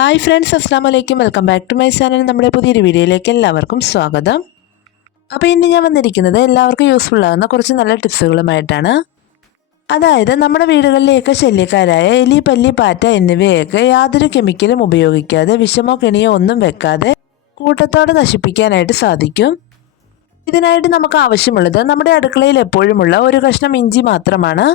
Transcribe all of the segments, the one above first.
Hi friends അസ്സാം വലൈക്കും welcome back to my channel നമ്മുടെ പുതിയൊരു വീഡിയോയിലേക്ക് എല്ലാവർക്കും സ്വാഗതം. അപ്പോൾ ഇന്ന് ഞാൻ വന്നിരിക്കുന്നത് എല്ലാവർക്കും യൂസ്ഫുൾ ആകുന്ന കുറച്ച് നല്ല ടിപ്സുകളുമായിട്ടാണ് അതായത് നമ്മുടെ വീടുകളിലേക്ക് ശല്യക്കാരായ എലി പല്ലി പാറ്റ എന്നിവയൊക്കെ യാതൊരു കെമിക്കലും ഉപയോഗിക്കാതെ വിഷമോ കെണിയോ ഒന്നും വെക്കാതെ കൂട്ടത്തോടെ നശിപ്പിക്കാനായിട്ട് സാധിക്കും. ഇതിനായിട്ട് നമുക്ക് ആവശ്യമുള്ളത് നമ്മുടെ അടുക്കളയിൽ എപ്പോഴുമുള്ള ഒരു കഷ്ണം ഇഞ്ചി മാത്രമാണ്.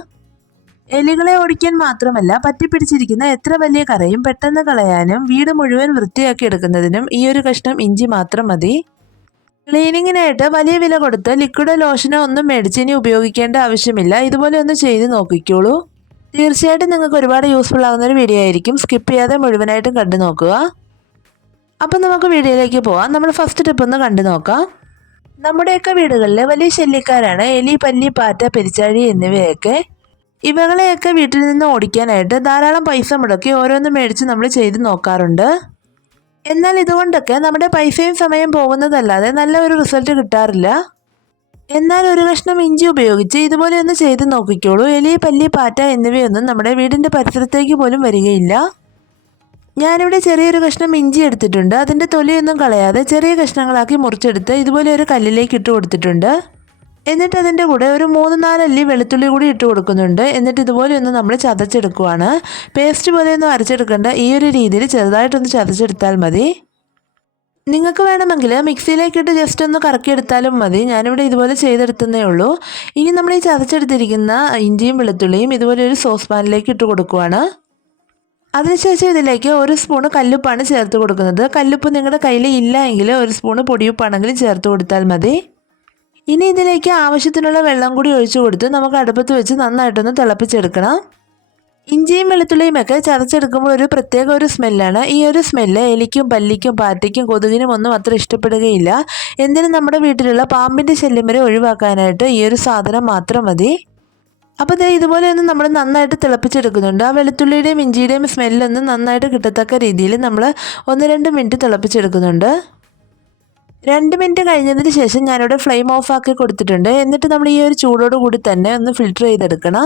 എലികളെ ഓടിക്കാൻ മാത്രമല്ല പറ്റിപ്പിടിച്ചിരിക്കുന്ന എത്ര വലിയ കറയും പെട്ടെന്ന് കളയാനും വീട് മുഴുവൻ വൃത്തിയാക്കി എടുക്കുന്നതിനും ഈ ഒരു കഷ്ണം ഇഞ്ചി മാത്രം മതി. ക്ലീനിങ്ങിനായിട്ട് വലിയ വില കൊടുത്ത് ലിക്വിഡ് ലോഷനോ ഒന്നും ഇനി ഉപയോഗിക്കേണ്ട ആവശ്യമില്ല. ഇതുപോലെ ഒന്ന് ചെയ്ത് നോക്കിക്കോളൂ. തീർച്ചയായിട്ടും നിങ്ങൾക്ക് ഒരുപാട് യൂസ്ഫുൾ ആകുന്ന ഒരു വീഡിയോ ആയിരിക്കും. സ്കിപ്പ് ചെയ്യാതെ മുഴുവനായിട്ടും കണ്ടു നോക്കുക. അപ്പം നമുക്ക് വീഡിയോയിലേക്ക് പോവാം. നമ്മൾ ഫസ്റ്റ് ടിപ്പ് ഒന്ന് കണ്ടു നോക്കാം. നമ്മുടെയൊക്കെ വീടുകളിൽ വലിയ ശല്യക്കാരാണ് എലി പല്ലി പാറ്റ പെരിച്ചാഴി എന്നിവയൊക്കെ. ഇവകളെയൊക്കെ വീട്ടിൽ നിന്ന് ഓടിക്കാനായിട്ട് ധാരാളം പൈസ മുടക്കി ഓരോന്നും മേടിച്ച് നമ്മൾ ചെയ്ത് നോക്കാറുണ്ട്. എന്നാൽ ഇതുകൊണ്ടൊക്കെ നമ്മുടെ പൈസയും സമയം പോകുന്നതല്ലാതെ നല്ല ഒരു റിസൾട്ട് കിട്ടാറില്ല. എന്നാൽ ഒരു കഷ്ണം ഇഞ്ചി ഉപയോഗിച്ച് ഇതുപോലെ ഒന്ന് ചെയ്ത് നോക്കിക്കോളൂ. എലി പല്ലി പാറ്റ എന്നിവയൊന്നും നമ്മുടെ വീടിന്റെ പരിസരത്തേക്ക് പോലും വരികയില്ല. ഞാനിവിടെ ചെറിയൊരു കഷ്ണം ഇഞ്ചി എടുത്തിട്ടുണ്ട്. അതിന്റെ തൊലിയൊന്നും കളയാതെ ചെറിയ കഷ്ണങ്ങളാക്കി മുറിച്ചെടുത്ത് ഇതുപോലെ ഒരു കല്ലിലേക്ക് ഇട്ട് കൊടുത്തിട്ടുണ്ട്. എന്നിട്ട് അതിന്റെ കൂടെ ഒരു മൂന്ന് നാലല്ലി വെളുത്തുള്ളി കൂടി ഇട്ട് കൊടുക്കുന്നുണ്ട്. എന്നിട്ട് ഇതുപോലെ ഒന്ന് നമ്മൾ ചതച്ചെടുക്കുവാണ്. പേസ്റ്റ് പോലെ ഒന്നും അരച്ചെടുക്കേണ്ട. ഈ ഒരു രീതിയിൽ ചെറുതായിട്ടൊന്ന് ചതച്ചെടുത്താൽ മതി. നിങ്ങൾക്ക് വേണമെങ്കിൽ മിക്സിയിലേക്കിട്ട് ജസ്റ്റ് ഒന്ന് കറക്കിയെടുത്താലും മതി. ഞാനിവിടെ ഇതുപോലെ ചെയ്തെടുത്തതേ ഉള്ളൂ. ഇനി നമ്മൾ ഈ ചതച്ചെടുത്തിരിക്കുന്ന ഇഞ്ചിയും വെളുത്തുള്ളിയും ഇതുപോലെ ഒരു സോസ് പാനിലേക്ക് ഇട്ട് കൊടുക്കുവാണ്. അതിനുശേഷം ഇതിലേക്ക് ഒരു സ്പൂണ് കല്ലുപ്പാണ് ചേർത്ത് കൊടുക്കുന്നത്. കല്ലുപ്പ് നിങ്ങളുടെ കയ്യിൽ ഇല്ല എങ്കിൽ ഒരു സ്പൂണ് പൊടിയുപ്പാണെങ്കിലും ചേർത്ത് കൊടുത്താൽ മതി. ഇനി ഇതിലേക്ക് ആവശ്യത്തിനുള്ള വെള്ളം കൂടി ഒഴിച്ചു കൊടുത്ത് നമുക്ക് അടുപ്പത്ത് വെച്ച് നന്നായിട്ടൊന്ന് തിളപ്പിച്ചെടുക്കണം. ഇഞ്ചിയും വെളുത്തുള്ളിയും ഒക്കെ ചതച്ചെടുക്കുമ്പോൾ ഒരു പ്രത്യേക ഒരു സ്മെല്ലാണ്. ഈ ഒരു സ്മെല്ല് എലിക്കും പല്ലിക്കും പാറ്റയ്ക്കും കൊതുകിനും ഒന്നും അത്ര ഇഷ്ടപ്പെടുകയില്ല. എന്തിനും നമ്മുടെ വീട്ടിലുള്ള പാമ്പിന്റെ ശല്യം വരെ ഒഴിവാക്കാനായിട്ട് ഈ ഒരു സാധനം മാത്രം മതി. അപ്പോൾ ദേ ഇതുപോലെ ഒന്ന് നമ്മൾ നന്നായിട്ട് തിളപ്പിച്ചെടുക്കുന്നുണ്ട്. ആ വെളുത്തുള്ളിയുടെയും ഇഞ്ചിയുടെയും സ്മെല്ലൊന്ന് നന്നായിട്ട് കിട്ടത്തക്ക രീതിയിൽ നമ്മൾ ഒന്ന് രണ്ട് മിനിറ്റ് തിളപ്പിച്ചെടുക്കുന്നുണ്ട്. രണ്ട് മിനിറ്റ് കഴിഞ്ഞതിന് ശേഷം ഞാനിവിടെ ഫ്ലെയിം ഓഫ് ആക്കി കൊടുത്തിട്ടുണ്ട്. എന്നിട്ട് നമ്മൾ ഈ ഒരു ചൂടോട് കൂടി തന്നെ ഒന്ന് ഫിൽട്ടർ ചെയ്തെടുക്കണം.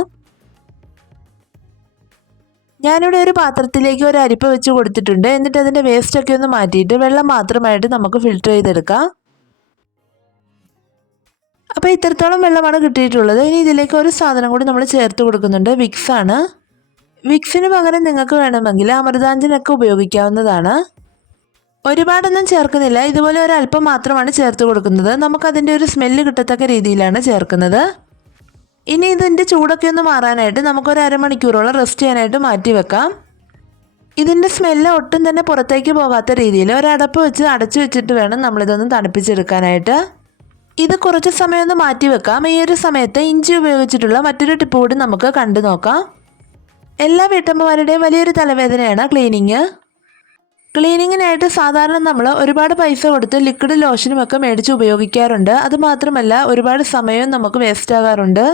ഞാനിവിടെ ഒരു പാത്രത്തിലേക്ക് ഒരു അരിപ്പ വെച്ച് കൊടുത്തിട്ടുണ്ട്. എന്നിട്ട് അതിന്റെ വേസ്റ്റൊക്കെ ഒന്ന് മാറ്റിയിട്ട് വെള്ളം മാത്രമായിട്ട് നമുക്ക് ഫിൽറ്റർ ചെയ്തെടുക്കാം. അപ്പോൾ ഇത്രത്തോളം വെള്ളമാണ് കിട്ടിയിട്ടുള്ളത്. ഇനി ഇതിലേക്ക് ഒരു സാധനം കൂടി നമ്മൾ ചേർത്ത് കൊടുക്കുന്നുണ്ട്. വിക്സാണ് വിക്സിന് പകരം നിങ്ങൾക്ക് വേണമെങ്കിൽ അമൃതാഞ്ജനൊക്കെ ഉപയോഗിക്കാവുന്നതാണ്. ഒരുപാടൊന്നും ചേർക്കുന്നില്ല. ഇതുപോലെ ഒരല്പം മാത്രമാണ് ചേർത്ത് കൊടുക്കുന്നത്. നമുക്കതിന്റെ ഒരു സ്മെല്ല് കിട്ടത്തക്ക രീതിയിലാണ് ചേർക്കുന്നത്. ഇനി ഇതിന്റെ ചൂടൊക്കെ ഒന്ന് മാറാനായിട്ട് നമുക്കൊരു അരമണിക്കൂറോളം റെസ്റ്റ് ചെയ്യാനായിട്ട് മാറ്റി വെക്കാം. ഇതിന്റെ സ്മെല്ല് ഒട്ടും തന്നെ പുറത്തേക്ക് പോകാത്ത രീതിയിൽ ഒരടപ്പ് വെച്ച് അടച്ചു വെച്ചിട്ട് വേണം നമ്മളിതൊന്ന് തണുപ്പിച്ചെടുക്കാനായിട്ട്. ഇത് കുറച്ച് സമയം ഒന്ന് മാറ്റി വെക്കാം. ഈ ഒരു സമയത്ത് ഇഞ്ചി ഉപയോഗിച്ചിട്ടുള്ള മറ്റൊരു ടിപ്പ് കൂടി നമുക്ക് കണ്ടു നോക്കാം. എല്ലാ വീട്ടമ്മമാരുടെയും വലിയൊരു തലവേദനയാണ് ക്ലീനിങ് ക്ലീനിങ്ങിനായിട്ട് സാധാരണ നമ്മൾ ഒരുപാട് പൈസ കൊടുത്ത് ലിക്വിഡ് ലോഷനും ഒക്കെ മേടിച്ച് ഉപയോഗിക്കാറുണ്ട്. അത് മാത്രമല്ല ഒരുപാട് സമയവും നമുക്ക് വേസ്റ്റ് ആകാറുണ്ട്.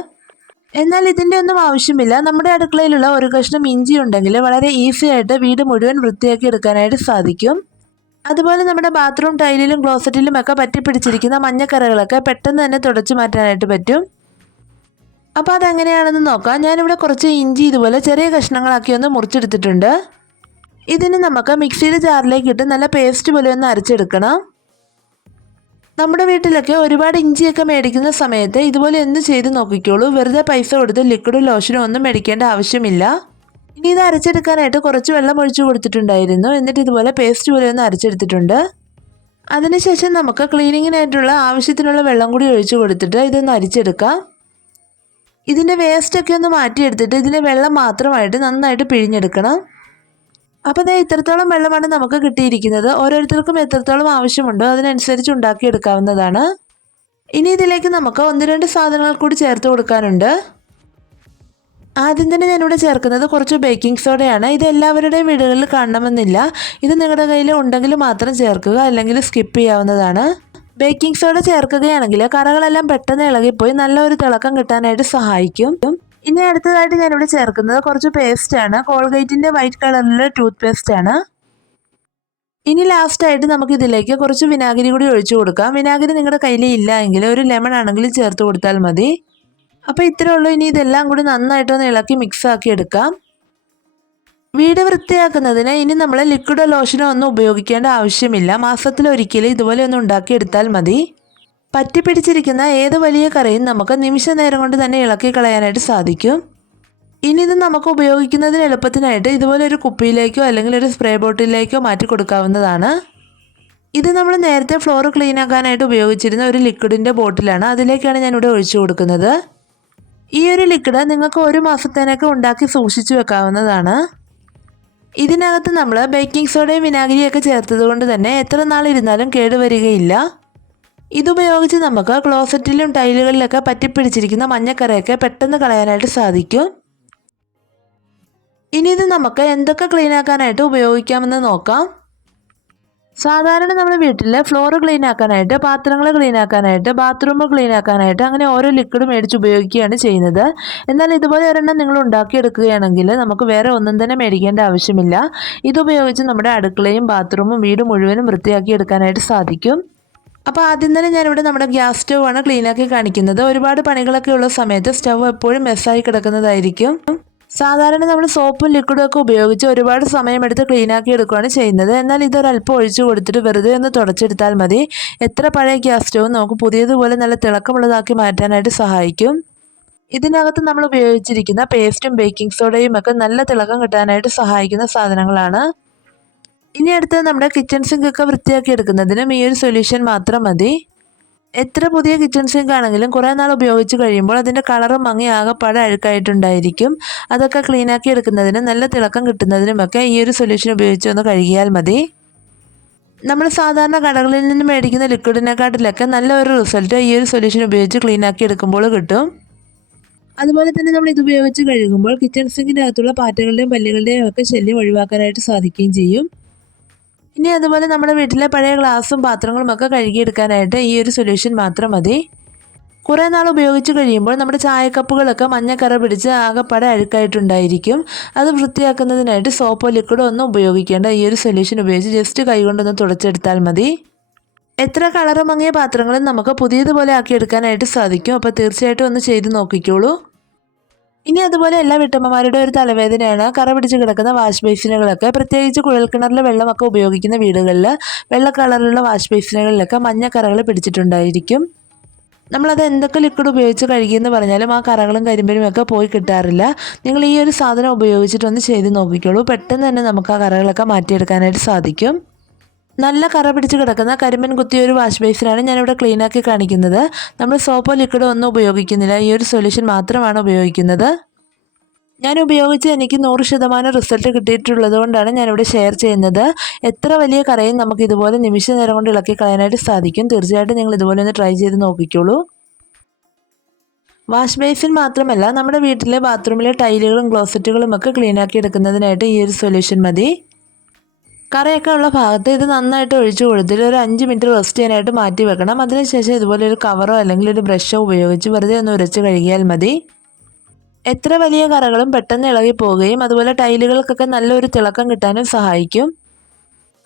എന്നാൽ ഇതിന്റെ ഒന്നും ആവശ്യമില്ല. നമ്മുടെ അടുക്കളയിലുള്ള ഒരു കഷ്ണം ഇഞ്ചി ഉണ്ടെങ്കിൽ വളരെ ഈസി ആയിട്ട് വീട് മുഴുവൻ വൃത്തിയാക്കി എടുക്കാനായിട്ട് സാധിക്കും. അതുപോലെ നമ്മുടെ ബാത്റൂം ടൈലിലും ക്ലോസറ്റിലും ഒക്കെ പറ്റിപ്പിടിച്ചിരിക്കുന്ന മഞ്ഞക്കറകളൊക്കെ പെട്ടെന്ന് തന്നെ തുടച്ചു മാറ്റാനായിട്ട് പറ്റും. അപ്പോൾ അതെങ്ങനെയാണെന്ന് നോക്കാം. ഞാനിവിടെ കുറച്ച് ഇഞ്ചി ഇതുപോലെ ചെറിയ കഷ്ണങ്ങളാക്കി ഒന്ന് മുറിച്ചെടുത്തിട്ടുണ്ട്. ഇതിന് നമുക്ക് മിക്സിയുടെ ജാറിലേക്ക് ഇട്ട് നല്ല പേസ്റ്റ് പോലെ ഒന്ന് അരച്ചെടുക്കണം. നമ്മുടെ വീട്ടിലൊക്കെ ഒരുപാട് ഇഞ്ചിയൊക്കെ മേടിക്കുന്ന സമയത്ത് ഇതുപോലെ ഒന്ന് ചെയ്ത് നോക്കിക്കോളൂ. വെറുതെ പൈസ കൊടുത്ത് ലിക്വിഡും ലോഷനും ഒന്നും മേടിക്കേണ്ട ആവശ്യമില്ല. ഇനി ഇത് അരച്ചെടുക്കാനായിട്ട് കുറച്ച് വെള്ളം ഒഴിച്ചു കൊടുത്തിട്ടുണ്ടായിരുന്നു. എന്നിട്ട് ഇതുപോലെ പേസ്റ്റ് പോലെ ഒന്ന് അരച്ചെടുത്തിട്ടുണ്ട്. അതിനുശേഷം നമുക്ക് ക്ലീനിങ്ങിനായിട്ടുള്ള ആവശ്യത്തിനുള്ള വെള്ളം കൂടി ഒഴിച്ചു കൊടുത്തിട്ട് ഇതൊന്ന് അരിച്ചെടുക്കാം. ഇതിന്റെ വേസ്റ്റൊക്കെ ഒന്ന് മാറ്റിയെടുത്തിട്ട് ഇതിന്റെ വെള്ളം മാത്രമായിട്ട് നന്നായിട്ട് പിഴിഞ്ഞെടുക്കണം. അപ്പോൾ ദേ ഇത്രത്തോളം വെള്ളമാണ് നമുക്ക് കിട്ടിയിരിക്കുന്നത്. ഓരോരുത്തർക്കും എത്രത്തോളം ആവശ്യമുണ്ടോ അതിനനുസരിച്ച് ഉണ്ടാക്കിയെടുക്കാവുന്നതാണ്. ഇനി ഇതിലേക്ക് നമുക്ക് ഒന്ന് രണ്ട് സാധനങ്ങൾ കൂടി ചേർത്ത് കൊടുക്കാനുണ്ട്. ആദ്യം തന്നെ ഞാനിവിടെ ചേർക്കുന്നത് കുറച്ച് ബേക്കിംഗ് സോഡയാണ്. ഇത് എല്ലാവരുടെയും വീടുകളിൽ കാണണമെന്നില്ല. ഇത് നിങ്ങളുടെ കയ്യിൽ ഉണ്ടെങ്കിൽ മാത്രം ചേർക്കുക അല്ലെങ്കിൽ സ്കിപ്പ് ചെയ്യാവുന്നതാണ്. ബേക്കിംഗ് സോഡ ചേർക്കുകയാണെങ്കിൽ കറകളെല്ലാം പെട്ടെന്ന് ഇളകിപ്പോയി നല്ലൊരു തിളക്കം കിട്ടാനായിട്ട് സഹായിക്കും. ഇനി അടുത്തതായിട്ട് ഞാനിവിടെ ചേർക്കുന്നത് കുറച്ച് പേസ്റ്റ് ആണ്. കോൾഗേറ്റിന്റെ വൈറ്റ് കളറിലുള്ള ടൂത്ത് പേസ്റ്റ് ആണ്. ഇനി ലാസ്റ്റായിട്ട് നമുക്ക് ഇതിലേക്ക് കുറച്ച് വിനാഗിരി കൂടി ഒഴിച്ചു കൊടുക്കാം. വിനാഗിരി നിങ്ങളുടെ കയ്യിൽ ഇല്ല എങ്കിൽ ഒരു ലെമൺ ആണെങ്കിലും ചേർത്ത് കൊടുത്താൽ മതി. അപ്പോൾ ഇത്രേ ഉള്ളൂ. ഇനി ഇതെല്ലാം കൂടി നന്നായിട്ടൊന്ന് ഇളക്കി മിക്സ് ആക്കി എടുക്കാം. വീട് വൃത്തിയാക്കുന്നതിന് ഇനി നമ്മൾ ലിക്വിഡോ ലോഷനോ ഒന്നും ഉപയോഗിക്കേണ്ട ആവശ്യമില്ല. മാസത്തിലൊരിക്കലും ഇതുപോലെ ഒന്ന് ഉണ്ടാക്കിയെടുത്താൽ മതി. പറ്റിപ്പിടിച്ചിരിക്കുന്ന ഏത് വലിയ കറിയും നമുക്ക് നിമിഷ നേരം കൊണ്ട് തന്നെ ഇളക്കി കളയാനായിട്ട് സാധിക്കും. ഇനി ഇത് നമുക്ക് ഉപയോഗിക്കുന്നതിന് എളുപ്പത്തിനായിട്ട് ഇതുപോലെ ഒരു കുപ്പിയിലേക്കോ അല്ലെങ്കിൽ ഒരു സ്പ്രേ ബോട്ടിലേക്കോ മാറ്റി കൊടുക്കാവുന്നതാണ്. ഇത് നമ്മൾ നേരത്തെ ഫ്ലോർ ക്ലീൻ ആക്കാനായിട്ട് ഉപയോഗിച്ചിരുന്ന ഒരു ലിക്വിഡിന്റെ ബോട്ടിലാണ് അതിലേക്കാണ് ഞാൻ ഇവിടെ ഒഴിച്ചു കൊടുക്കുന്നത്. ഈ ഒരു ലിക്വിഡ് നിങ്ങൾക്ക് ഒരു മാസത്തേനൊക്കെ ഉണ്ടാക്കി സൂക്ഷിച്ചു വെക്കാവുന്നതാണ്. ഇതിനകത്ത് നമ്മൾ ബേക്കിംഗ് സോഡയും വിനാഗിരിയൊക്കെ ചേർത്തത് കൊണ്ട് തന്നെ എത്ര നാൾ ഇരുന്നാലും കേടുവരികയില്ല. ഇതുപയോഗിച്ച് നമുക്ക് ക്ലോസറ്റിലും ടൈലുകളിലൊക്കെ പറ്റിപ്പിടിച്ചിരിക്കുന്ന മഞ്ഞക്കറയൊക്കെ പെട്ടെന്ന് കളയാനായിട്ട് സാധിക്കും. ഇനി ഇത് നമുക്ക് എന്തൊക്കെ ക്ലീൻ ആക്കാനായിട്ട് ഉപയോഗിക്കാമെന്ന് നോക്കാം. സാധാരണ നമ്മുടെ വീട്ടിൽ ഫ്ലോർ ക്ലീൻ ആക്കാനായിട്ട് പാത്രങ്ങൾ ക്ലീൻ ആക്കാനായിട്ട് ബാത്റൂം ക്ലീൻ ആക്കാനായിട്ട് അങ്ങനെ ഓരോ ലിക്വിഡ് മേടിച്ച് ഉപയോഗിക്കുകയാണ് ചെയ്യുന്നത്. എന്നാൽ ഇതുപോലെ ഒരെണ്ണം നിങ്ങൾ ഉണ്ടാക്കിയെടുക്കുകയാണെങ്കിൽ നമുക്ക് വേറെ ഒന്നും തന്നെ മേടിക്കേണ്ട ആവശ്യമില്ല. ഇതുപയോഗിച്ച് നമ്മുടെ അടുക്കളയും ബാത്റൂമും വീട് മുഴുവനും വൃത്തിയാക്കി എടുക്കാനായിട്ട് സാധിക്കും. അപ്പോൾ ആദ്യം തന്നെ ഞാനിവിടെ നമ്മുടെ ഗ്യാസ് സ്റ്റൗവാണ് ക്ലീനാക്കി കാണിക്കുന്നത്. ഒരുപാട് പണികളൊക്കെ ഉള്ള സമയത്ത് സ്റ്റവ് എപ്പോഴും മെസ്സായി കിടക്കുന്നതായിരിക്കും. സാധാരണ നമ്മൾ സോപ്പും ലിക്വിഡും ഒക്കെ ഉപയോഗിച്ച് ഒരുപാട് സമയമെടുത്ത് ക്ലീനാക്കി എടുക്കുകയാണ് ചെയ്യുന്നത്. എന്നാൽ ഇതൊരല്പം ഒഴിച്ചു കൊടുത്തിട്ട് വെറുതെ ഒന്ന് തുടച്ചെടുത്താൽ മതി. എത്ര പഴയ ഗ്യാസ് സ്റ്റവും നമുക്ക് പുതിയതുപോലെ നല്ല തിളക്കമുള്ളതാക്കി മാറ്റാനായിട്ട് സഹായിക്കും. ഇതിനകത്ത് നമ്മൾ ഉപയോഗിച്ചിരിക്കുന്ന പേസ്റ്റും ബേക്കിംഗ് സോഡയും ഒക്കെ നല്ല തിളക്കം കിട്ടാനായിട്ട് സഹായിക്കുന്ന സാധനങ്ങളാണ്. ഇനി അടുത്തത് നമ്മുടെ കിച്ചൺ സിങ്ക് ഒക്കെ വൃത്തിയാക്കി എടുക്കുന്നതിനും ഈ ഒരു സൊല്യൂഷൻ മാത്രം മതി. എത്ര പുതിയ കിച്ചൺ സിങ്ക് ആണെങ്കിലും കുറേ നാൾ ഉപയോഗിച്ച് കഴിയുമ്പോൾ അതിന്റെ കളറും മങ്ങി ആകെപ്പാടെ അഴുക്കായിട്ടുണ്ടായിരിക്കും. അതൊക്കെ ക്ലീനാക്കി എടുക്കുന്നതിനും നല്ല തിളക്കം കിട്ടുന്നതിനുമൊക്കെ ഈ ഒരു സൊല്യൂഷൻ ഉപയോഗിച്ച് ഒന്ന് കഴുകിയാൽ മതി. നമ്മൾ സാധാരണ കടകളിൽ നിന്ന് മേടിക്കുന്ന ലിക്വിഡിനെക്കാട്ടിലൊക്കെ നല്ല ഒരു റിസൾട്ട് ഈ ഒരു സൊല്യൂഷൻ ഉപയോഗിച്ച് ക്ലീനാക്കി എടുക്കുമ്പോൾ കിട്ടും. അതുപോലെ തന്നെ നമ്മൾ ഇത് ഉപയോഗിച്ച് കഴുകുമ്പോൾ കിച്ചൺ സിങ്കിന്റെ അകത്തുള്ള പാറ്റകളുടെയും പല്ലുകളുടെയും ഒക്കെ ശല്യം ഒഴിവാക്കാനായിട്ട് സാധിക്കുകയും ചെയ്യും. ഇനി അതുപോലെ നമ്മുടെ വീട്ടിലെ പഴയ ഗ്ലാസും പാത്രങ്ങളും ഒക്കെ കഴുകിയെടുക്കാനായിട്ട് ഈ ഒരു സൊല്യൂഷൻ മാത്രം മതി. കുറേ നാൾ ഉപയോഗിച്ച് കഴിയുമ്പോൾ നമ്മുടെ ചായക്കപ്പുകളൊക്കെ മഞ്ഞക്കറ പിടിച്ച് ആകെപ്പാടെ അഴുക്കായിട്ടുണ്ടായിരിക്കും. അത് വൃത്തിയാക്കുന്നതിനായിട്ട് സോപ്പോ ലിക്വിഡോ ഒന്നും ഉപയോഗിക്കേണ്ട ഈ ഒരു സൊല്യൂഷൻ ഉപയോഗിച്ച് ജസ്റ്റ് കൈകൊണ്ടൊന്ന് തുടച്ചെടുത്താൽ മതി. എത്ര കളറ് മങ്ങിയ പാത്രങ്ങളും നമുക്ക് പുതിയതുപോലെ ആക്കിയെടുക്കാനായിട്ട് സാധിക്കും. അപ്പോൾ തീർച്ചയായിട്ടും ഒന്ന് ചെയ്ത് നോക്കിക്കോളൂ. ഇനി അതുപോലെ എല്ലാ വീട്ടമ്മമാരുടെ ഒരു തലവേദനയാണ് കറ പിടിച്ച് കിടക്കുന്ന വാഷ് ബേസിനുകളൊക്കെ. പ്രത്യേകിച്ച് കുഴൽക്കിണറിലെ വെള്ളമൊക്കെ ഉപയോഗിക്കുന്ന വീടുകളിൽ വെള്ള കളറിലുള്ള വാഷ് ബേസിനുകളിലൊക്കെ മഞ്ഞ കറകൾ പിടിച്ചിട്ടുണ്ടായിരിക്കും. നമ്മളത് എന്തൊക്കെ ലിക്വിഡ് ഉപയോഗിച്ച് കഴുകിയെന്ന് പറഞ്ഞാലും ആ കറകളും കരിമ്പനും ഒക്കെ പോയി കിട്ടാറില്ല. നിങ്ങൾ ഈ ഒരു സാധനം ഉപയോഗിച്ചിട്ടൊന്ന് ചെയ്ത് നോക്കിക്കോളൂ. പെട്ടെന്ന് തന്നെ നമുക്ക് ആ കറകളൊക്കെ മാറ്റിയെടുക്കാനായിട്ട് സാധിക്കും. നല്ല കറ പിടിച്ച് കിടക്കുന്ന കരിമൻ കുത്തിയ ഒരു വാഷ് ബേസിനാണ് ഞാനിവിടെ ക്ലീനാക്കി കാണിക്കുന്നത്. നമ്മൾ സോപ്പോ ലിക്വിഡോ ഒന്നും ഉപയോഗിക്കുന്നില്ല. ഈ ഒരു സൊല്യൂഷൻ മാത്രമാണ് ഉപയോഗിക്കുന്നത്. ഞാൻ ഉപയോഗിച്ച് എനിക്ക് നൂറ് ശതമാനം റിസൾട്ട് കിട്ടിയിട്ടുള്ളത് കൊണ്ടാണ് ഞാനിവിടെ ഷെയർ ചെയ്യുന്നത്. എത്ര വലിയ കറയും നമുക്ക് ഇതുപോലെ നിമിഷ നേരം കൊണ്ട് ഇളക്കി കളയാനായിട്ട് സാധിക്കും? തീർച്ചയായിട്ടും നിങ്ങൾ ഇതുപോലെ ഒന്ന് ട്രൈ ചെയ്ത് നോക്കിക്കോളൂ. വാഷ് ബേസിൻ മാത്രമല്ല നമ്മുടെ വീട്ടിലെ ബാത്റൂമിലെ ടൈലുകളും ഗ്ലോസറ്റുകളും ഒക്കെ ക്ലീനാക്കി എടുക്കുന്നതിനായിട്ട് ഈ ഒരു സൊല്യൂഷൻ മതി. കറിയൊക്കെ ഉള്ള ഭാഗത്ത് ഇത് നന്നായിട്ട് ഒഴിച്ചു കൊടുത്തിട്ട് ഒരു അഞ്ച് മിനിറ്റ് റെസ്റ്റ് ചെയ്യാനായിട്ട് മാറ്റി വെക്കണം. അതിനുശേഷം ഇതുപോലെ ഒരു കവറോ അല്ലെങ്കിൽ ഒരു ബ്രഷോ ഉപയോഗിച്ച് വെറുതെ ഒന്ന് ഉരച്ച് കഴുകിയാൽ മതി. എത്ര വലിയ കറകളും പെട്ടെന്ന് ഇളകി പോവുകയും അതുപോലെ ടൈലുകൾക്കൊക്കെ നല്ലൊരു തിളക്കം കിട്ടാനും സഹായിക്കും.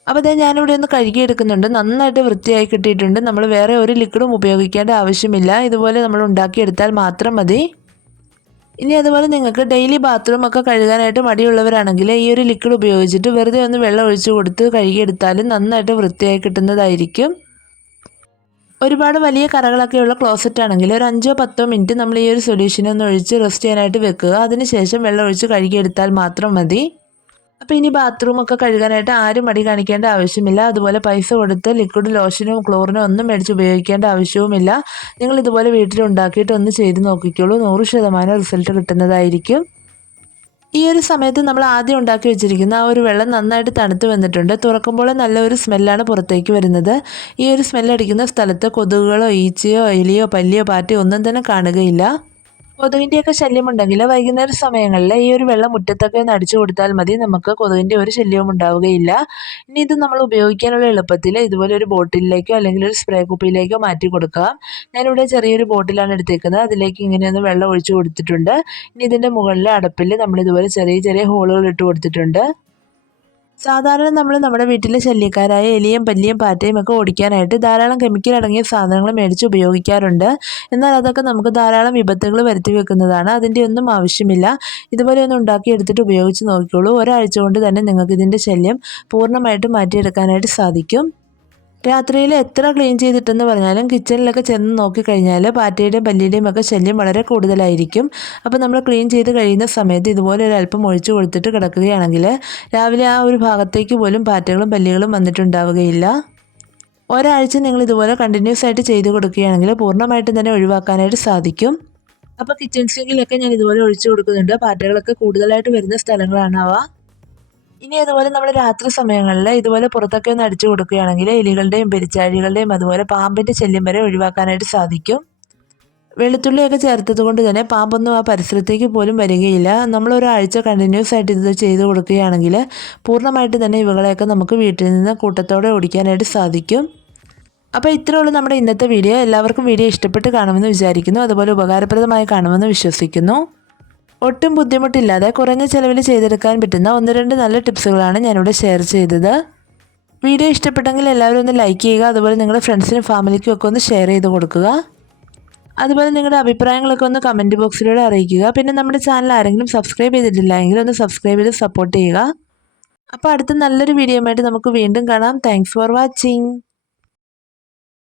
അപ്പോൾ അതേ ഞാനിവിടെ ഒന്ന് കഴുകിയെടുക്കുന്നുണ്ട്. നന്നായിട്ട് വൃത്തിയായി കിട്ടിയിട്ടുണ്ട്. നമ്മൾ വേറെ ഒരു ലിക്വിഡും ഉപയോഗിക്കേണ്ട ആവശ്യമില്ല. ഇതുപോലെ നമ്മൾ ഉണ്ടാക്കിയെടുത്താൽ മാത്രം മതി. ഇനി അതുപോലെ നിങ്ങൾക്ക് ഡെയിലി ബാത്റൂം ഒക്കെ കഴുകാനായിട്ട് മടിയുള്ളവരാണെങ്കിൽ ഈ ഒരു ലിക്വിഡ് ഉപയോഗിച്ചിട്ട് വെറുതെ ഒന്ന് വെള്ളം ഒഴിച്ച് കൊടുത്ത് കഴുകിയെടുത്താലും നന്നായിട്ട് വൃത്തിയായി കിട്ടുന്നതായിരിക്കും. ഒരുപാട് വലിയ കറകളൊക്കെയുള്ള ക്ലോസറ്റ് ആണെങ്കിൽ ഒരു അഞ്ചോ പത്തോ മിനിറ്റ് നമ്മൾ ഈ ഒരു സൊല്യൂഷൻ ഒന്ന് ഒഴിച്ച് റെസ്റ്റ് ചെയ്യാനായിട്ട് വെക്കുക. അതിനുശേഷം വെള്ളം ഒഴിച്ച് കഴുകിയെടുത്താൽ മാത്രം മതി. അപ്പോൾ ഇനി ബാത്റൂമൊക്കെ കഴുകാനായിട്ട് ആരും മടി കാണിക്കേണ്ട ആവശ്യമില്ല. അതുപോലെ പൈസ കൊടുത്ത് ലിക്വിഡ് ലോഷനും ക്ലോറിനും ഒന്നും മേടിച്ച് ഉപയോഗിക്കേണ്ട ആവശ്യവുമില്ല. നിങ്ങൾ ഇതുപോലെ വീട്ടിൽ ഉണ്ടാക്കിയിട്ട് ഒന്ന് ചെയ്ത് നോക്കിക്കോളൂ. നൂറ് ശതമാനം റിസൾട്ട് കിട്ടുന്നതായിരിക്കും. ഈ ഒരു സമയത്ത് നമ്മൾ ആദ്യം ഉണ്ടാക്കി വെച്ചിരിക്കുന്ന ആ ഒരു വെള്ളം നന്നായിട്ട് തണുത്ത് വന്നിട്ടുണ്ട്. തുറക്കുമ്പോൾ നല്ലൊരു സ്മെല്ലാണ് പുറത്തേക്ക് വരുന്നത്. ഈ ഒരു സ്മെല്ലടിക്കുന്ന സ്ഥലത്ത് കൊതുകുകളോ ഈച്ചയോ എലിയോ പല്ലിയോ പാറ്റയോ ഒന്നും തന്നെ കാണുകയില്ല. കൊതുകിന്റെയൊക്കെ ശല്യമുണ്ടെങ്കിൽ വൈകുന്നേര സമയങ്ങളിൽ ഈ ഒരു വെള്ളം മുറ്റത്തൊക്കെ ഒന്ന് അടിച്ചു കൊടുത്താൽ മതി. നമുക്ക് കൊതുകിന്റെ ഒരു ശല്യവും ഉണ്ടാവുകയില്ല. ഇനി ഇത് നമ്മൾ ഉപയോഗിക്കാനുള്ള എളുപ്പത്തിൽ ഇതുപോലെ ഒരു ബോട്ടിലേക്കോ അല്ലെങ്കിൽ ഒരു സ്പ്രേ കുപ്പിയിലേക്കോ മാറ്റി കൊടുക്കാം. ഞാനിവിടെ ചെറിയൊരു ബോട്ടിലാണ് എടുത്തേക്കുന്നത്. അതിലേക്ക് ഇങ്ങനെയൊന്ന് വെള്ളം ഒഴിച്ചു കൊടുത്തിട്ടുണ്ട്. ഇനി ഇതിന്റെ മുകളിലെ അടപ്പിൽ നമ്മൾ ഇതുപോലെ ചെറിയ ചെറിയ ഹോളുകൾ ഇട്ട് കൊടുത്തിട്ടുണ്ട്. സാധാരണ നമ്മൾ നമ്മുടെ വീട്ടിലെ ശല്യക്കാരായ എലിയും പല്ലിയും പാറ്റയും ഒക്കെ ഓടിക്കാനായിട്ട് ധാരാളം കെമിക്കൽ അടങ്ങിയ സാധനങ്ങൾ മേടിച്ച് ഉപയോഗിക്കാറുണ്ട്. എന്നാൽ അതൊക്കെ നമുക്ക് ധാരാളം വിപത്തുകൾ വരുത്തി വെക്കുന്നതാണ്. അതിന്റെ ഒന്നും ആവശ്യമില്ല. ഇതുപോലെ ഒന്ന് ഉണ്ടാക്കിയെടുത്തിട്ട് ഉപയോഗിച്ച് നോക്കിക്കോളൂ. ഒരാഴ്ച കൊണ്ട് തന്നെ നിങ്ങൾക്ക് ഇതിന്റെ ശല്യം പൂർണമായിട്ട് മാറ്റിയെടുക്കാനായിട്ട് സാധിക്കും. രാത്രിയിൽ എത്ര ക്ലീൻ ചെയ്തിട്ടെന്ന് പറഞ്ഞാലും കിച്ചണിലൊക്കെ ചെന്ന് നോക്കിക്കഴിഞ്ഞാൽ പാറ്റയുടെയും പല്ലിയുടെയും ഒക്കെ ശല്യം വളരെ കൂടുതലായിരിക്കും. അപ്പോൾ നമ്മൾ ക്ലീൻ ചെയ്ത് കഴിയുന്ന സമയത്ത് ഇതുപോലെ ഒരു അല്പം ഒഴിച്ചു കൊടുത്തിട്ട് കിടക്കുകയാണെങ്കിൽ രാവിലെ ആ ഒരു ഭാഗത്തേക്ക് പോലും പാറ്റകളും പല്ലികളും വന്നിട്ടുണ്ടാവുകയില്ല. ഒരാഴ്ച നിങ്ങൾ ഇതുപോലെ കണ്ടിന്യൂസ് ആയിട്ട് ചെയ്ത് കൊടുക്കുകയാണെങ്കിൽ പൂർണമായിട്ടും തന്നെ ഒഴിവാക്കാനായിട്ട് സാധിക്കും. അപ്പോൾ കിച്ചൺ സിങ്കിലൊക്കെ ഞാൻ ഇതുപോലെ ഒഴിച്ചു കൊടുക്കുന്നുണ്ട്. പാറ്റകളൊക്കെ കൂടുതലായിട്ട് വരുന്ന സ്ഥലങ്ങളാണ് അവ. ഇനി അതുപോലെ നമ്മൾ രാത്രി സമയങ്ങളിൽ ഇതുപോലെ പുറത്തൊക്കെ ഒന്ന് അടിച്ചു കൊടുക്കുകയാണെങ്കിൽ എലികളുടെയും പെരിച്ചാഴികളുടെയും അതുപോലെ പാമ്പിന്റെ ശല്യം വരെ ഒഴിവാക്കാനായിട്ട് സാധിക്കും. വെളുത്തുള്ളിയൊക്കെ ചേർത്തത് കൊണ്ട് തന്നെ പാമ്പൊന്നും ആ പരിസരത്തേക്ക് പോലും വരികയില്ല. നമ്മൾ ഒരാഴ്ച കണ്ടിന്യൂസ് ആയിട്ട് ഇത് ചെയ്ത് കൊടുക്കുകയാണെങ്കിൽ പൂർണമായിട്ട് തന്നെ ഇവകളെയൊക്കെ നമുക്ക് വീട്ടിൽ നിന്ന് കൂട്ടത്തോടെ ഓടിക്കാനായിട്ട് സാധിക്കും. അപ്പോൾ ഇത്രയേ ഉള്ളൂ നമ്മുടെ ഇന്നത്തെ വീഡിയോ. എല്ലാവർക്കും വീഡിയോ ഇഷ്ടപ്പെട്ട് കാണുമെന്ന് വിചാരിക്കുന്നു. അതുപോലെ ഉപകാരപ്രദമായി കാണുമെന്ന് വിശ്വസിക്കുന്നു. ഒട്ടും ബുദ്ധിമുട്ടില്ലാതെ കുറഞ്ഞ ചിലവിൽ ചെയ്തെടുക്കാൻ പറ്റുന്ന ഒന്ന് രണ്ട് നല്ല ടിപ്സുകളാണ് ഞാനിവിടെ ഷെയർ ചെയ്തത്. വീഡിയോ ഇഷ്ടപ്പെട്ടെങ്കിൽ എല്ലാവരും ഒന്ന് ലൈക്ക് ചെയ്യുക അതുപോലെ നിങ്ങളുടെ ഫ്രണ്ട്സിനും ഫാമിലിക്കും ഒക്കെ ഒന്ന് ഷെയർ ചെയ്ത് കൊടുക്കുക. അതുപോലെ നിങ്ങളുടെ അഭിപ്രായങ്ങളൊക്കെ ഒന്ന് കമന്റ് ബോക്സിലൂടെ അറിയിക്കുക. പിന്നെ നമ്മുടെ ചാനൽ ആരെങ്കിലും സബ്സ്ക്രൈബ് ചെയ്തിട്ടില്ല എങ്കിൽ ഒന്ന് സബ്സ്ക്രൈബ് ചെയ്ത് സപ്പോർട്ട് ചെയ്യുക. അപ്പോൾ അടുത്ത നല്ലൊരു വീഡിയോ ആയിട്ട് നമുക്ക് വീണ്ടും കാണാം. Thanks for watching